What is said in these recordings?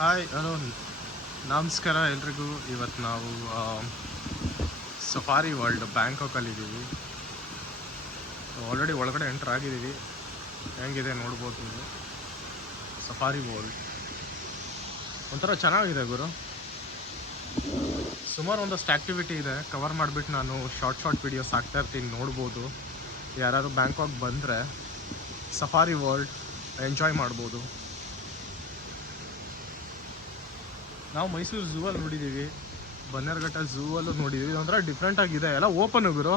Hi hello ನಮಸ್ಕಾರ ಎಲ್ರಿಗೂ. ಇವತ್ತು ನಾವು ಸಫಾರಿ ವರ್ಲ್ಡ್ ಬ್ಯಾಂಕಾಕಲ್ಲಿದ್ದೀವಿ. ಆಲ್ರೆಡಿ ಒಳಗಡೆ ಎಂಟ್ರ್ ಆಗಿದ್ದೀವಿ. ಹೆಂಗಿದೆ ನೋಡ್ಬೋದು ನೀವು. ಸಫಾರಿ ವರ್ಲ್ಡ್ ಒಂಥರ ಚೆನ್ನಾಗಿದೆ ಗುರು. ಸುಮಾರು ಒಂದಷ್ಟು ಆ್ಯಕ್ಟಿವಿಟಿ ಇದೆ, ಕವರ್ ಮಾಡಿಬಿಟ್ಟು ನಾನು ಶಾರ್ಟ್ ವೀಡಿಯೋಸ್ ಹಾಕ್ತಾ ಇರ್ತೀನಿ, ನೋಡ್ಬೋದು. ಯಾರು ಬ್ಯಾಂಕಾಕ್ ಬಂದರೆ ಸಫಾರಿ ವರ್ಲ್ಡ್ ಎಂಜಾಯ್ ಮಾಡ್ಬೋದು. ನಾವು ಮೈಸೂರು ಝೂ ಅಲ್ಲಿ ನೋಡಿದ್ದೀವಿ, ಬನ್ನೇರುಘಟ್ಟ ಝೂ ಅಲ್ಲೂ ನೋಡಿದ್ದೀವಿ. ಒಂಥರ ಡಿಫ್ರೆಂಟ್ ಆಗಿದೆ. ಎಲ್ಲ ಓಪನ್ ಗುರು,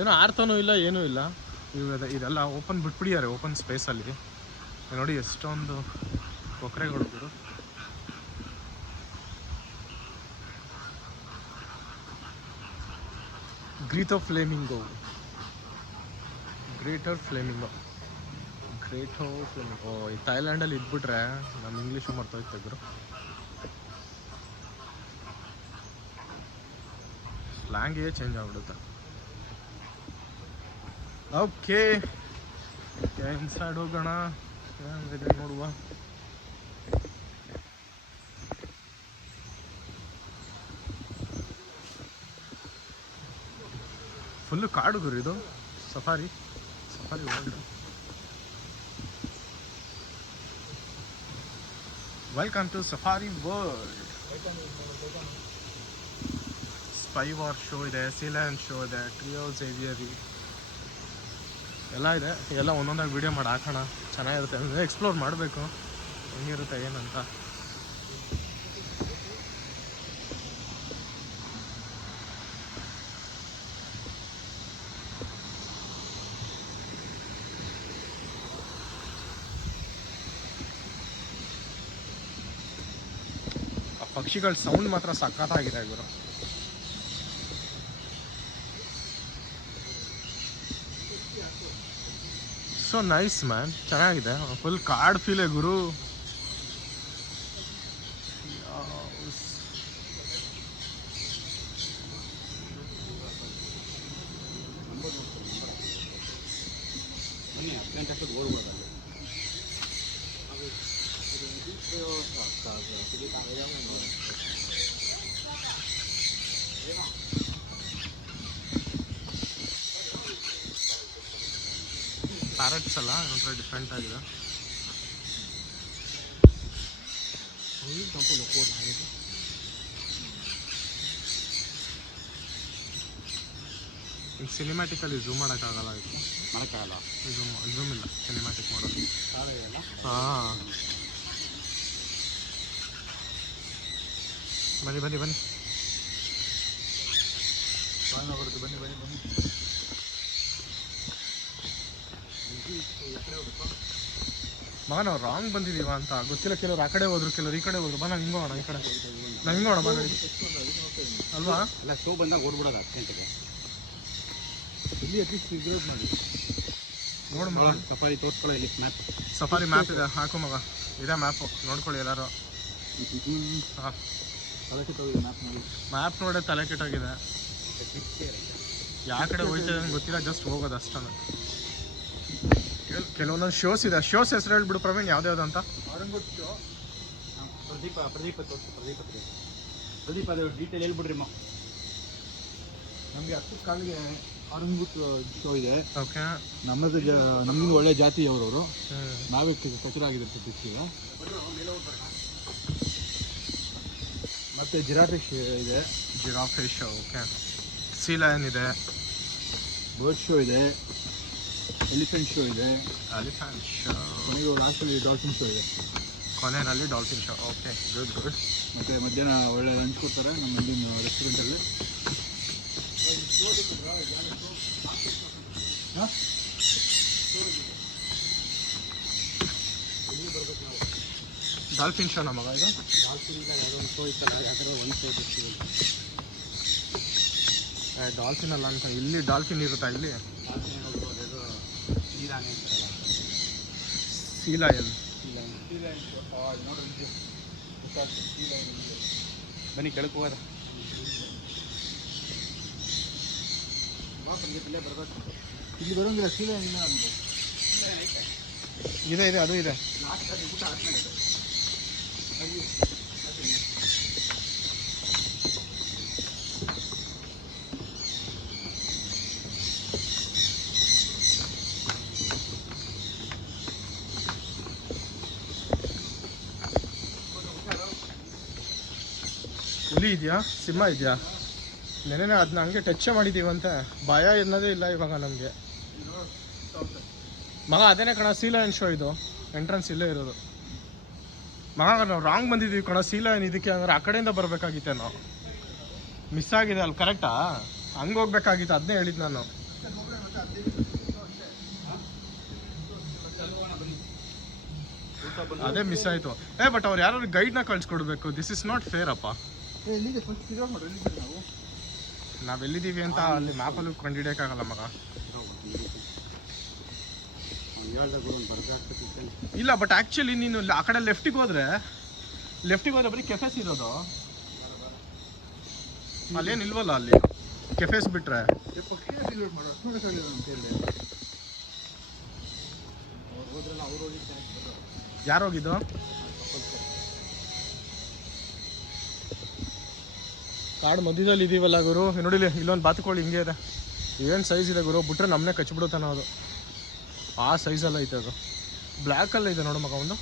ಏನೋ ಆರ್ತನೂ ಇಲ್ಲ, ಏನೂ ಇಲ್ಲ. ಇದೆಲ್ಲ ಓಪನ್ ಬಿಟ್ಬಿಟ್ಟಿದ್ದಾರೆ, ಓಪನ್ ಸ್ಪೇಸಲ್ಲಿ. ನೋಡಿ ಎಷ್ಟೊಂದು ಕೊಕ್ಕರೆಗಳು ಗುರು. ಗ್ರೇಟರ್ ಫ್ಲೇಮಿಂಗೋ. ಈ ಥೈಲ್ಯಾಂಡಲ್ಲಿ ಇದ್ಬಿಟ್ರೆ ನಮ್ಮ ಇಂಗ್ಲೀಷು ಮರ್ತೋಯ್ತು ಗುರು. ಸ್ಲ್ಯಾಂಗೇ ಚೇಂಜ್ ಆಗ್ಬಿಡುತ್ತೆ. ಓಕೆ ಇನ್ಸೈಡ್ ಹೋಗೋಣ, ಏನಿದೆ ನೋಡುವ. ಫುಲ್ಲು ಕಾಡು ಗುರು ಇದು. Safari world. Welcome to safari world. Spy war show ಇದೆ, ಸೀಲ್ಯಾಂಡ್ ಶೋ ಇದೆ, ಟ್ರಿಯೋಸ್ ಏವಿಯರಿ ಎಲ್ಲ ಇದೆ. ಎಲ್ಲ ಒಂದೊಂದಾಗಿ ವೀಡಿಯೋ ಮಾಡಿ ಹಾಕೋಣ, ಚೆನ್ನಾಗಿರುತ್ತೆ. ಅಂದರೆ ಎಕ್ಸ್ಪ್ಲೋರ್ ಮಾಡಬೇಕು ಹೆಂಗಿರುತ್ತೆ ಏನಂತ. ಆ ಪಕ್ಷಿಗಳ ಸೌಂಡ್ ಮಾತ್ರ ಸಖತ್ತಾಗಿದೆ ಗುರು. ಸೊ ನೈಸ್ ಮ್ಯಾನ್, ಚೆನ್ನಾಗಿದೆ. ಫುಲ್ ಕಾರ್ಡ್ ಫೀಲೇ ಗುರು. ಪ್ಯಾರೆಟ್ಸ್ ಅಲ್ಲ, ಒಂಥರ ಡಿಫ್ರೆಂಟ್ ಆಗಿದೆ. ಈಗ ಸಿನಿಮ್ಯಾಟಿಕಲ್ಲಿ ಝೂಮ್ ಮಾಡೋಕ್ಕಾಗಲ್ಲ. ಝೂಮ್ ಇಲ್ಲ, ಸಿನಿಮ್ಯಾಟಿಕ್ ಮಾಡೋದು. ಹಾಂ ಬನ್ನಿ ಮಗ ನಾವು ರಾಂಗ್ ಬಂದಿದ್ದೀವ ಅಂತ ಗೊತ್ತಿಲ್ಲ. ಕೆಲವ್ರು ಆ ಕಡೆ ಹೋದ್ರು, ಕೆಲವ್ರು ಈ ಕಡೆ ಹೋದ್ರು. ಬಾ ನಂಗೆ ಹಿಂಗೋಣ, ಈ ಕಡೆ ನಂಗೆ ಹಿಂಗೋಣ ಬಾ. ನೋಡಿ ಅಲ್ವಾ, ಎಲ್ಲ ಶೋ ಬಂದಾಗ ಓಡ್ಬಿಡೋದು ಅರ್ಜೆಂಟಿಗೆ. ಇಲ್ಲಿ ಅಟ್ಲೀಸ್ಟ್ ವಿಗ್ರೇಟ್ ಮಾಡಿ ನೋಡು ಮಗ. ಸಫಾರಿ ತೋರಿಸ್ಕೊಳ್ಳೋ, ಇಲ್ಲಿ ಸಫಾರಿ ಮ್ಯಾಪ್ ಇದೆ, ಹಾಕು ಮಗ. ಇದೇ ಮ್ಯಾಪು, ನೋಡ್ಕೊಳ್ಳಿ ಎಲ್ಲರೂ. ಹಾಂ, ತಲೆ ಕೆಟ್ಟೋಗಿದೆ ಮ್ಯಾಪ್ ನೋಡೇ ತಲೆ ಕೆಟ್ಟೋಗಿದೆ. ಯಾವ ಕಡೆ ಹೋಯ್ತದೆ ಅಂತ ಗೊತ್ತಿಲ್ಲ, ಜಸ್ಟ್ ಹೋಗೋದು ಅಷ್ಟೇ. ಕೆಲವೊಂದೊಂದು ಶೋಸ್ ಇದೆ. ಶೋಸ್ ಹೆಸರು ಹೇಳ್ಬಿಡು ಪ್ರವೀಣ್, ಯಾವ್ದು ಅಂತ. ಪ್ರದೀಪ್ ಅದೇ ಡೀಟೇಲ್ ಹೇಳ್ಬಿಡ್ರಿ ಅಮ್ಮ. ನಮಗೆ 10 ಕಾಲಿಗೆ ಆರಂಗುತ್ ಶೋ ಇದೆ. ಓಕೆ, ನಮ್ಗಿಂದ ಒಳ್ಳೆ ಜಾತಿ ಅವರವರು. ನಾವೇ ಕಚರಾಗಿದೆ ಪ್ರತಿಷ್ಠಿಗ. ಮತ್ತು ಜಿರಾಫೆ ಇದೆ. Giraffe show, okay. Sea lion ಇದೆ, ಬರ್ಡ್ ಶೋ ಇದೆ, ಎಲಿಫೆಂಟ್ ಶೋ ಇದೆ. ಎಲಿಫೆಂಟ್ ಶೋ ಕೊನೆಗೂ ಲಾಸ್ಟಲ್ಲಿ ಡಾಲ್ಫಿನ್ ಶೋ ಇದೆ. ಕೊನೆಯಲ್ಲಿ ಡಾಲ್ಫಿನ್ ಶೋ, ಓಕೆ, ಗುಡ್. ಮತ್ತು ಮಧ್ಯಾಹ್ನ ಒಳ್ಳೆ ಲಂಚ್ ಕೊಡ್ತಾರೆ ನಮ್ಮ ಮುಂದಿನ ರೆಸ್ಟೋರೆಂಟಲ್ಲಿ. ಡಾಲ್ಫಿನ್ ಶೋ ನಮಗ ಇದು. ಯಾವುದೊಂದು ಶೋ ಇತ್ತಲ್ಲ, ಯಾಕಂದರೆ ಒಂದು ಶೋ ಇರ್ತೀವಿ. ಡಾಲ್ಫಿನ್ ಅಲ್ಲ ಅಂತ, ಇಲ್ಲಿ ಡಾಲ್ಫಿನ್ ಇರುತ್ತಾ? ಇಲ್ಲಿ ಸೀ ಲಯನ್. ಬನ್ನಿ ಕೆಳಕ್ಕೆ ಹೋಗೋದ. ಇಲ್ಲಿ ಬರೋಂಗಿಲ್ಲ, ಸೀ ಲಯನ್ ಇಲ್ಲ. ಇದೆ ಅದು ಇದೆ. ಹುಲಿ ಇದೆಯಾ, ಸಿಂಹ ಇದೆಯಾ? ನೆನೆನೆ ಅದನ್ನ ಹಂಗೆ ಟಚ್ ಮಾಡಿದ್ದೀವಂತೆ, ಭಯ ಎನ್ನೋದೇ ಇಲ್ಲ ಇವಾಗ ನಮಗೆ. ಮಗ ಅದೇನೇ ಕಣ, ಸೀ ಲಯನ್ ಶೋ ಇದು, ಎಂಟ್ರೆನ್ಸ್ ಇಲ್ಲೇ ಇರೋದು. ಮಗ ನಾವು ರಾಂಗ್ ಬಂದಿದ್ದೀವಿ ಕಣ, ಸೀ ಲಯನ್ ಇದಕ್ಕೆ ಅಂದ್ರೆ ಆ ಕಡೆಯಿಂದ ಬರಬೇಕಾಗಿತ್ತೆ, ನಾವು ಮಿಸ್ ಆಗಿದೆ ಅಲ್ಲಿ. ಕರೆಕ್ಟಾ? ಹಂಗೆ ಹೋಗ್ಬೇಕಾಗಿತ್ತು, ಅದನ್ನೇ ಹೇಳಿದ್ದು ನಾನು. ಅದೇ ಮಿಸ್ ಆಯಿತು. ಬಟ್ ಅವ್ರು ಯಾರು ಗೈಡ್ನ ಕಳ್ಸಿಕೊಡ್ಬೇಕು. ದಿಸ್ ಇಸ್ ನಾಟ್ ಫೇರ್ ಅಪ್ಪ. ನಾವೆಲ್ಲಿದ್ದೀವಿ ಅಂತ ಅಲ್ಲಿ ಮ್ಯಾಪಲ್ಲಿ ಕಂಡುಹಿಡಿಯೋಕ್ಕಾಗಲ್ಲ ಮಗ. ಇಲ್ಲ, ಬಟ್ ಆ್ಯಕ್ಚುಲಿ ನೀನು ಆ ಕಡೆ ಲೆಫ್ಟಿಗೆ ಹೋದ್ರೆ ಬರೀ ಕೆಫೆಸ್ ಇರೋದು. ಅಲ್ಲೇನು ಇಲ್ವಲ್ಲ ಅಲ್ಲಿ ಕೆಫೆಸ್ ಬಿಟ್ರೆ. ಯಾರು ಹೋಗಿದ್ದು? ಕಾಡು ಮಧ್ಯದಲ್ಲಿ ಇದೀವಲ್ಲ ಗುರು. ನೋಡಿಲಿ, ಇಲ್ಲೊಂದು ಬಾತುಕೋಳಿ ಹಿಂಗೆ ಇದೆ. ಏನು ಸೈಜ್ ಇದೆ ಗುರು, ಬಿಟ್ರೆ ನಮ್ಮನ್ನೇ ಕಚ್ಚಿಬಿಡುತ್ತಾನೆ ಅದು. ಆ ಸೈಜಲ್ಲ ಐತೆ ಅದು. ಬ್ಲ್ಯಾಕಲ್ಲ ಇದೆ ನೋಡು ಮಗ ಒಂದು.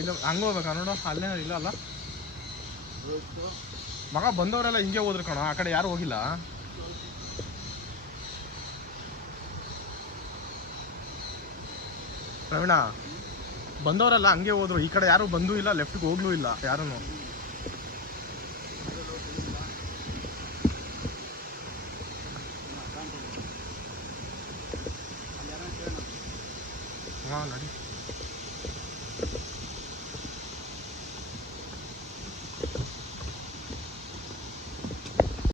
ಇಲ್ಲ ಹಂಗೆ ಹೋಗ್ಬೇಕಾ ನೋಡು, ಅಲ್ಲೇ ಇಲ್ಲ ಅಲ್ಲ ಮಗ. ಬಂದವರೆಲ್ಲ ಹಿಂಗೆ ಹೋದ್ರು ಕಣ, ಆ ಕಡೆ ಯಾರು ಹೋಗಿಲ್ಲ. ಪ್ರವೀಣ, ಬಂದವರೆಲ್ಲ ಹಂಗೆ ಹೋದ್ರು, ಈ ಕಡೆ ಯಾರು ಬಂದೂ ಇಲ್ಲ, ಲೆಫ್ಟ್ಗೆ ಹೋಗ್ಲೂ ಇಲ್ಲ ಯಾರೂ. ಹಾಂ ನಡಿ.